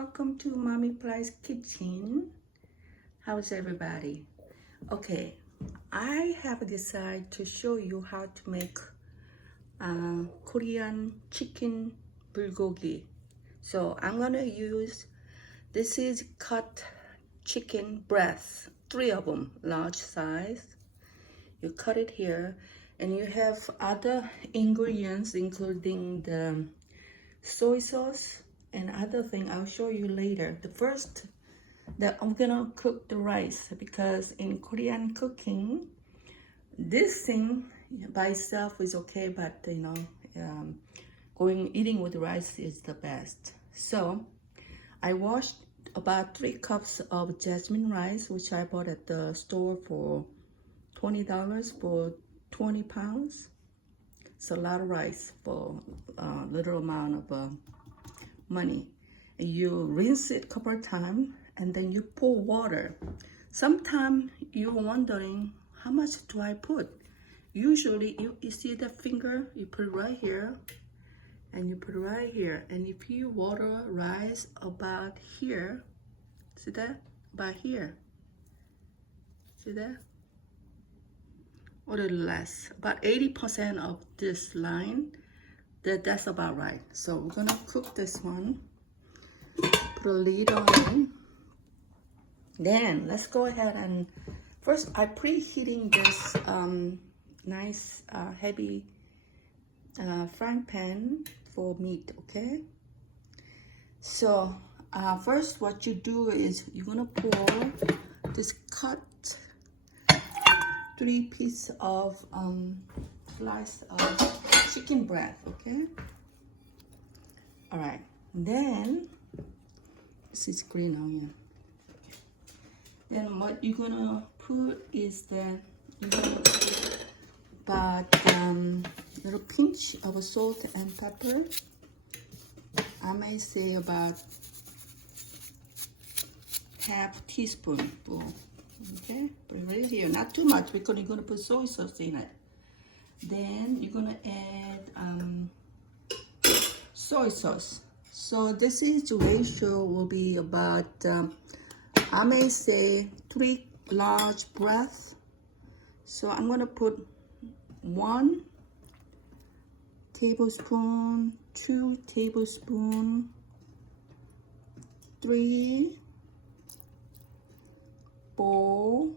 welcome to Mommy Fly's Kitchen. How's everybody? Okay, I have decided to show you how to make Korean chicken bulgogi. So I'm gonna use, this is cut chicken breasts, 3 of them, large size. You cut it here, and you have other ingredients including the soy sauce and other thing I'll show you later. The first, that I'm gonna cook the rice, because in Korean cooking, this thing by itself is okay, but eating with rice is the best. So I washed about 3 cups of jasmine rice, which I bought at the store for $20 for 20 pounds. It's a lot of rice for a little amount of money. You rinse it a couple of times, and then you pour water. Sometimes you're wondering, how much do I put? Usually, you see the finger, you put it right here, and you put it right here. And if you water rice about here, see that? About here. See that? Or a little less, about 80% of this line, that's about right. So we're gonna cook this one, put a lid on. Then let's go ahead and, first I preheating this nice heavy frying pan for meat, okay? So first what you do is you're gonna pour this cut 3 pieces of slice of chicken breast, okay? All right, then this is green onion. Then what you're gonna put is that you're gonna put about a little pinch of salt and pepper. I may say about half teaspoon. Okay, put it right here. Not too much because you're gonna put soy sauce in it. Then you're gonna add soy sauce. So this is the ratio will be about I may say 3 large breaths. So I'm gonna put 1 tablespoon, 2 tablespoons, 3, 4,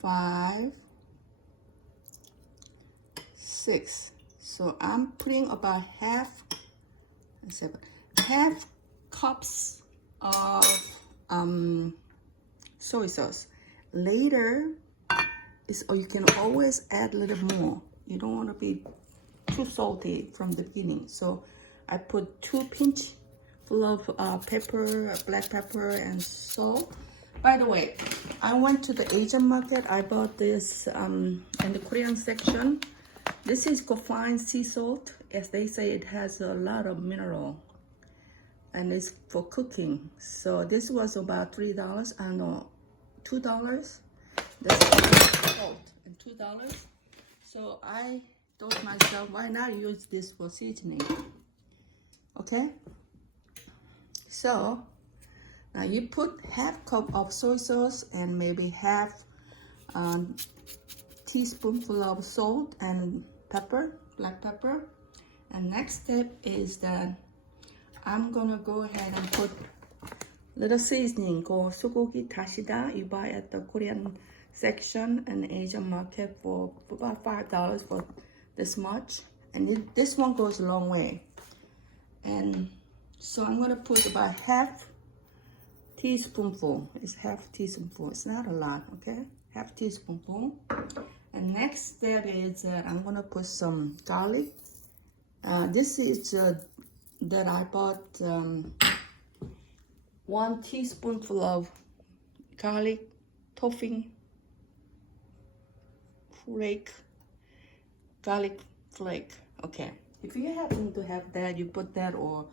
5, 6. So I'm putting about half cups of soy sauce. Later, you can always add a little more. You don't want to be too salty from the beginning. So I put 2 pinch full of pepper, black pepper, and salt. By the way, I went to the Asian market. I bought this in the Korean section. This is confined sea salt. As they say, it has a lot of mineral, and it's for cooking. So this was about $3. I know, $2. That's salt and $2. So I thought myself, why not use this for seasoning? Okay. So now you put half cup of soy sauce and maybe half teaspoonful of salt and pepper, black pepper. And next step is that I'm gonna go ahead and put little seasoning called sogogi dashida. You buy at the Korean section and Asian market for about $5 for this much. And this one goes a long way. And so I'm gonna put about half teaspoonful. It's half teaspoonful. It's not a lot, okay? Half teaspoonful. And next step is I'm gonna put some garlic. This is that I bought 1 teaspoonful of garlic topping garlic flake. Okay, if you happen to have that, you put that, or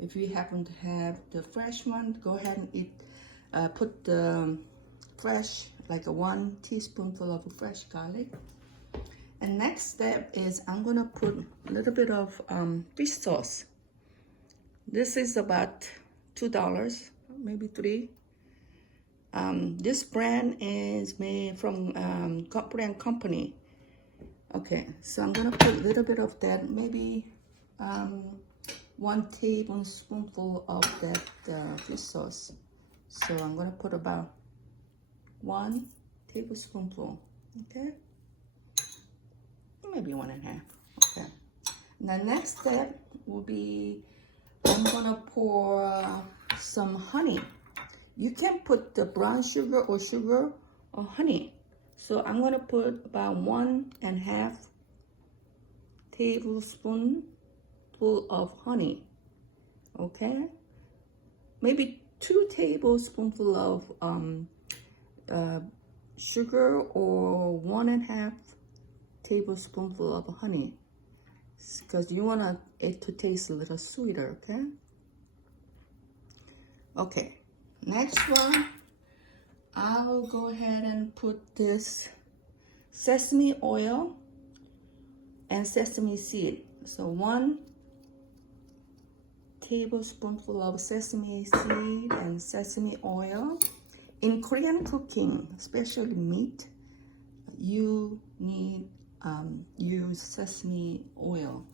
if you happen to have the fresh one, go ahead and put the fresh, like 1 teaspoonful of fresh garlic. And next step is I'm gonna put a little bit of fish sauce. This is about $2, maybe $3. This brand is made from Korean company. Okay, so I'm gonna put a little bit of that, maybe 1 tablespoonful of that fish sauce. So I'm gonna put about 1 tablespoonful, okay? Maybe 1.5, okay. The next step will be, I'm gonna pour some honey. You can put the brown sugar or honey. So I'm gonna put about 1.5 tablespoon full of honey, okay? Maybe 2 tablespoonful of sugar or 1.5 tablespoonful of honey, because you want it to taste a little sweeter, okay? Okay, next one, I'll go ahead and put this sesame oil and sesame seed. So 1 tablespoonful of sesame seed and sesame oil. In Korean cooking, especially meat, you need use sesame oil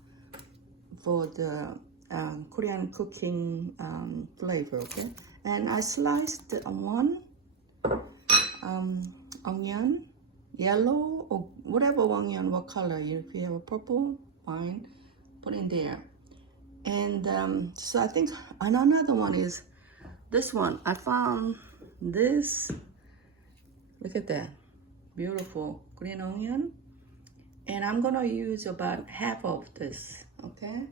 for the Korean cooking flavor, okay? And I sliced 1 onion, yellow or whatever onion, what color. If you have a purple, fine, put in there. And so I think another one is this one. I found this, look at that, beautiful green onion. And I'm gonna use about half of this, okay?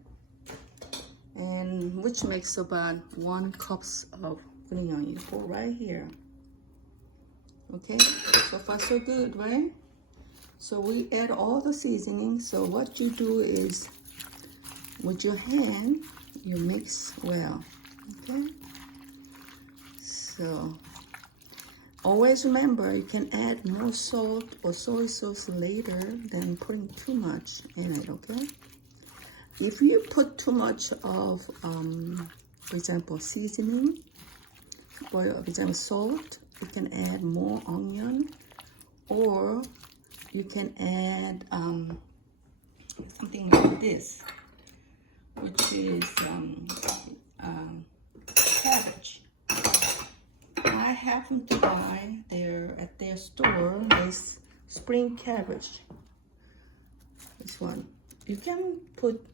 And which makes about 1 cup of green onion. Put right here. Okay, so far so good, right? So we add all the seasoning. So what you do is, with your hand, you mix well, okay? So always remember, you can add more salt or soy sauce later than putting too much in it, okay? If you put too much of, for example, seasoning, for example, salt, you can add more onion, or you can add something like this, which is cabbage. I happen to buy at their store this spring cabbage. This one. You can put,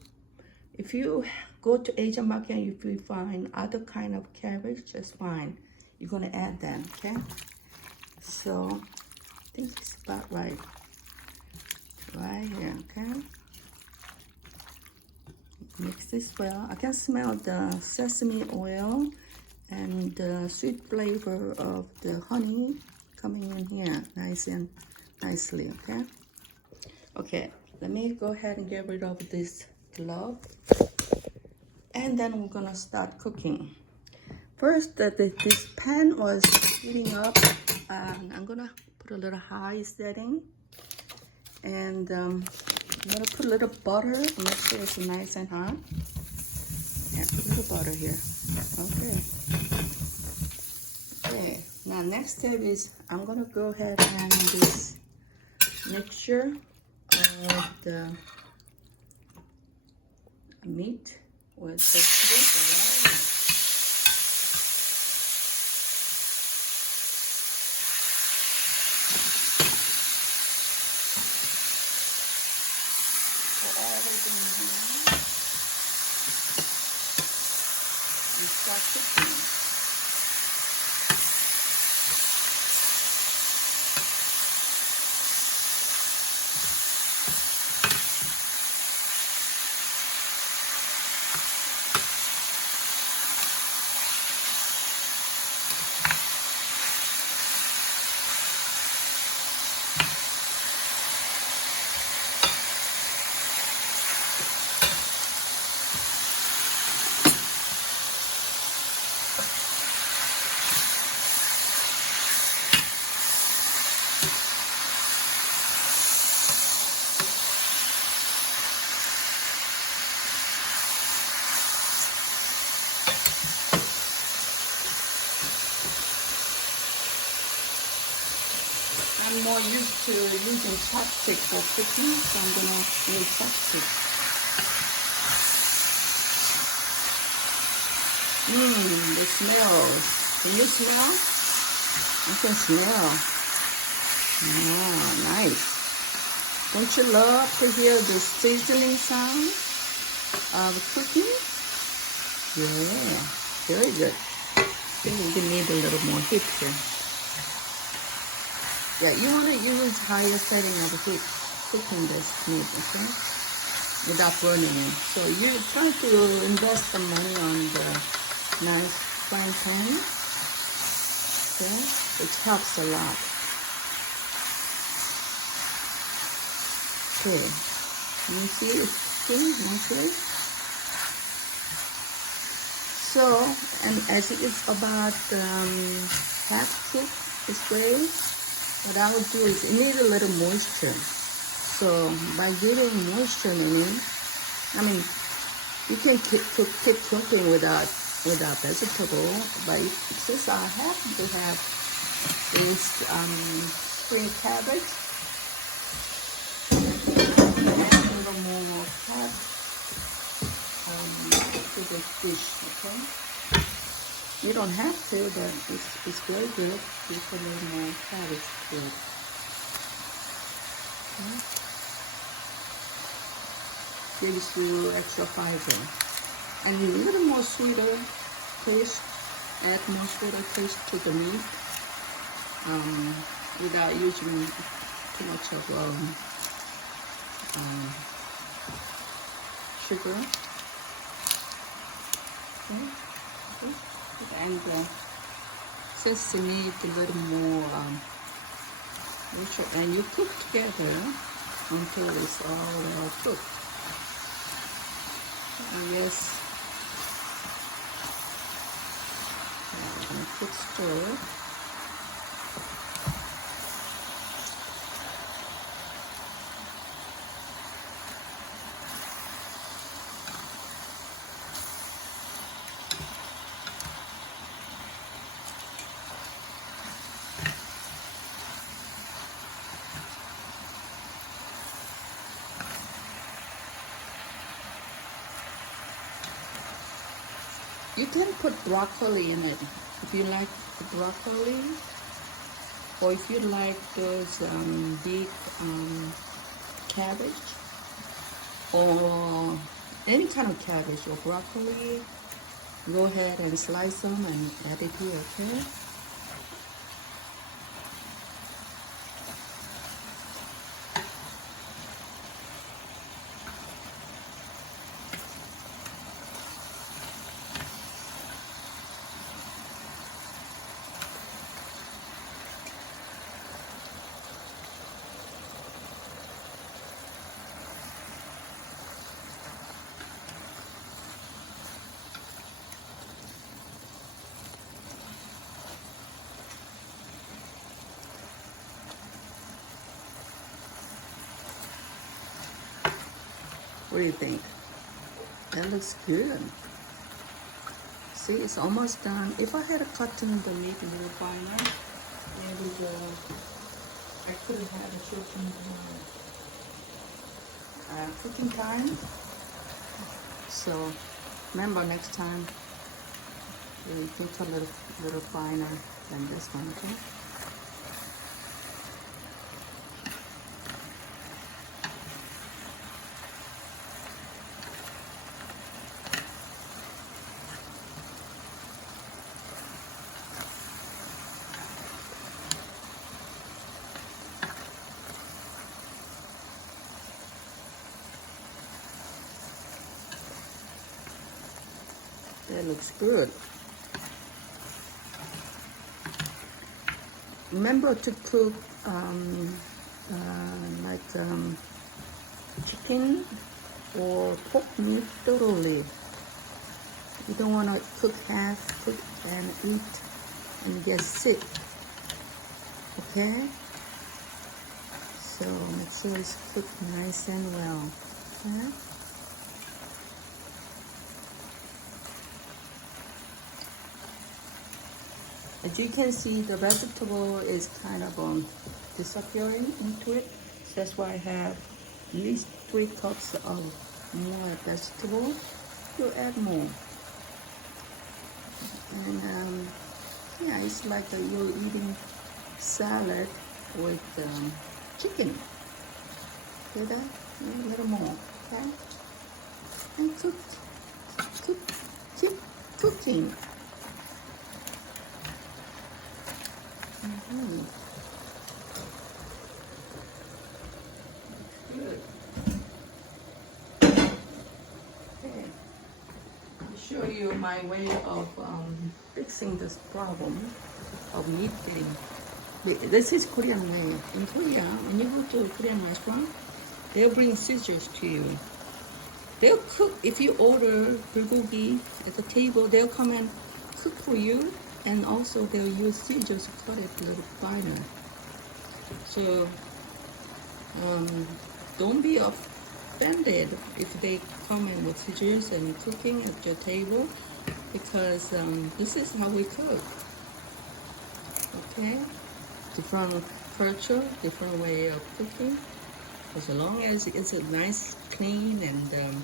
if you go to Asian market, if you find other kind of cabbage, just fine. You're gonna add that, okay? So I think it's about right here, okay? Mix this well. I can smell the sesame oil and the sweet flavor of the honey coming in here nicely, okay? Okay, let me go ahead and get rid of this glove. And then we're gonna start cooking. First, this pan was heating up. I'm gonna put a little high setting. And I'm gonna put a little butter, make sure it's nice and hot. Yeah, put a little butter here. Okay. Okay, now next step is I'm gonna go ahead and this mixture of the meat with vegetables. Start cooking. I'm more used to using chopstick for cooking, so I'm gonna use chopstick. The smells. Can you smell? I can smell. Ah, nice. Don't you love to hear the sizzling sound of cooking? Yeah, very good. I think we need a little more heat here. Yeah, you want to use higher setting of heat cooking this meat, okay? Without burning it. So you try to invest some money on the nice frying pan, okay? Which helps a lot. Okay, you see it's cooking nicely. So, and as it is about half cooked this way, what I would do is it needs a little moisture. So by giving moisture in it, I mean, you can keep cooking without vegetable, but since I happen to have this spring cabbage, add a little more cabbage to the dish, okay? You don't have to, but it's very good. You put a little more cabbage to it. Okay. Gives you extra fiber. And a little more sweeter taste, add more sweeter taste to the meat without using too much of sugar. Okay. And since you need a little more and you cook together until it's all well cooked. Yes, and a quick stir. You can put broccoli in it if you like the broccoli, or if you like those big cabbage, or any kind of cabbage or broccoli. Go ahead and slice them and add it here, okay? What do you think? That looks good. See, it's almost done. If I had cut in the meat a little finer, maybe I could have had a shortened cooking time. So remember, next time you can cut a little finer than this one, okay? That looks good. Remember to cook chicken or pork meat thoroughly. You don't want to cook half, cook and eat and get sick. Okay? So make sure it's cooked nice and well. Okay? As you can see, the vegetable is kind of disappearing into it. So that's why I have at least 3 cups of more vegetable. You add more. And yeah, it's like you're eating salad with chicken. See that? A little more, okay? And keep cooking. Good. Okay. I'll show you my way of fixing this problem of meat getting. This is Korean way. In Korea, when you go to a Korean restaurant, they'll bring scissors to you. They'll cook, if you order bulgogi at the table, they'll come and cook for you, and also they'll use scissors to cut it a little finer. So don't be offended if they come in with scissors and cooking at your table, because this is how we cook. Okay? Different culture, different way of cooking. As long as it's a nice, clean, and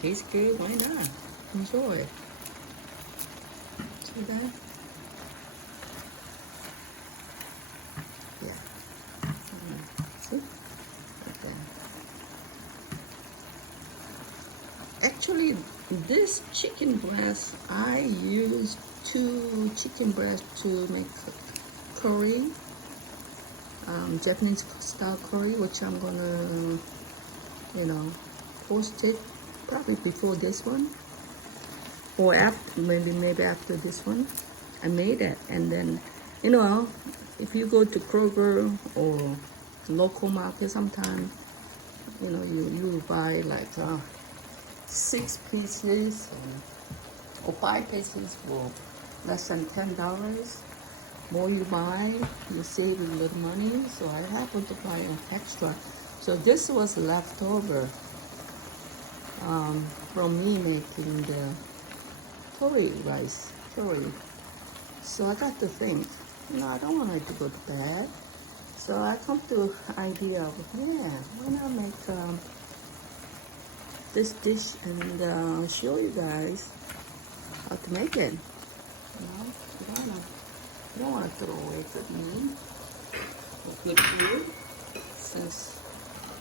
tastes good, why not? Enjoy. See that? Yeah. See? Okay. Actually, this chicken breast, I used 2 chicken breasts to make curry. Japanese style curry, which I'm gonna, post it probably before this one, or after, maybe after this one. I made it, and then, if you go to Kroger or local market, sometimes, you buy like 6 pieces or 5 pieces for less than $10. More you buy, you save a little money. So I happened to buy an extra. So this was leftover from me making the curry rice curry. So I got to think, I don't want it to go to bad. So I come to idea of, why not make this dish and show you guys how to make it. You don't want to throw away good meat or good food, since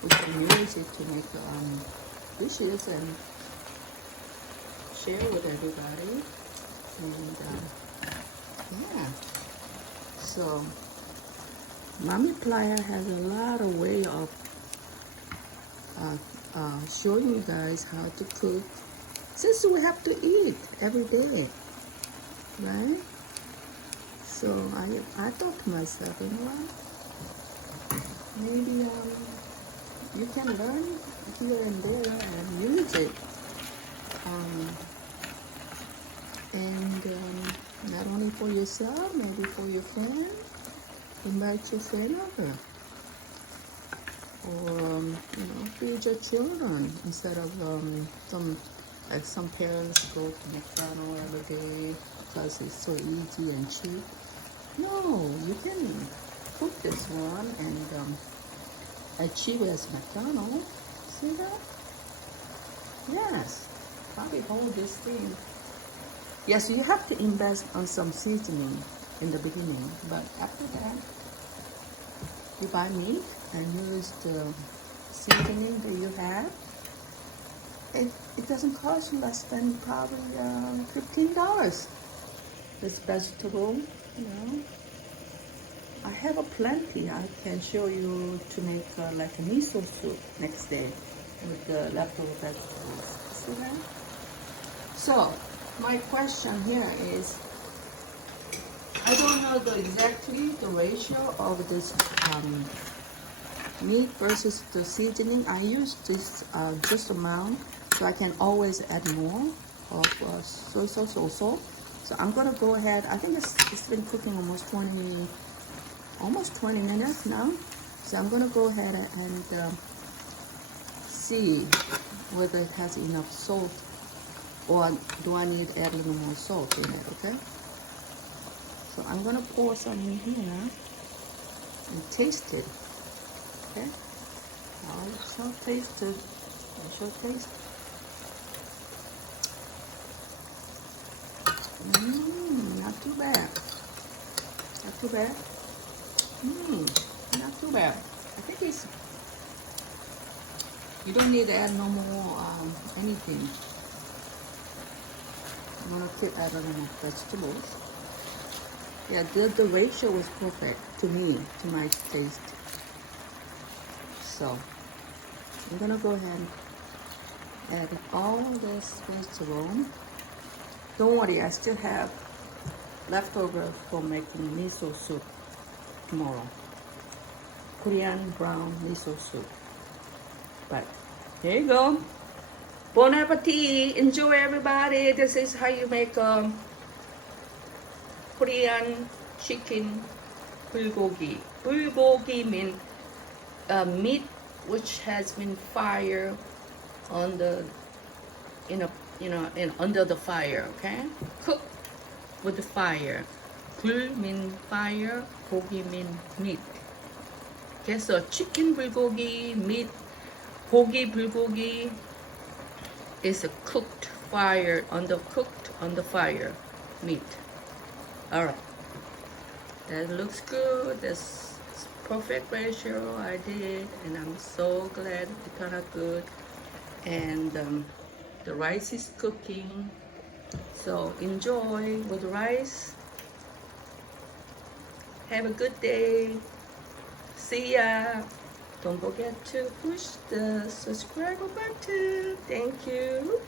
we can use it to make dishes and share with everybody. And yeah, so Mommy Playa has a lot of way of showing you guys how to cook, since we have to eat every day, right? So I thought to myself, maybe you can learn here and there and use it. And not only for yourself, maybe for your friend. Invite your friend over. Or, feed your children instead of some parents go to McDonald's every day because it's so easy and cheap. No, you can cook this one and achieve it as McDonald's. See that? Yes. Probably hold this thing. Yes, you have to invest on some seasoning in the beginning, but after that, you buy meat and use the seasoning that you have. It doesn't cost you less than probably $15. This vegetable, I have a plenty. I can show you to make like a miso soup next day with the leftover vegetables. See that? So my question here is, I don't know exactly the ratio of this meat versus the seasoning. I use this just amount, so I can always add more of soy sauce also. So I'm gonna go ahead. I think it's been cooking almost 20 minutes now. So I'm gonna go ahead and see whether it has enough salt, or do I need to add a little more salt in it, okay? So I'm gonna pour some in here and taste it. Okay? I shall taste it. I shall taste. Not too bad. Not too bad. Not too bad. I think it's. You don't need to add no more anything. I'm gonna add a little vegetables. Yeah, the ratio was perfect to me, to my taste. So I'm gonna go ahead and add all this vegetable. Don't worry, I still have leftover for making miso soup tomorrow. Korean brown miso soup. But there you go. Bon appetit! Enjoy, everybody. This is how you make Korean chicken bulgogi. Bulgogi means meat which has been fired on the under the fire. Okay, cooked with the fire. Bul means fire. Gogi means meat. Okay, so chicken bulgogi meat. Gogi bulgogi is a cooked fire undercooked on the fire meat. All right, that looks good. That's perfect ratio I did, and I'm so glad it turned out good. And the rice is cooking, so enjoy with rice. Have a good day. See ya. Don't forget to push the subscribe button. Thank you.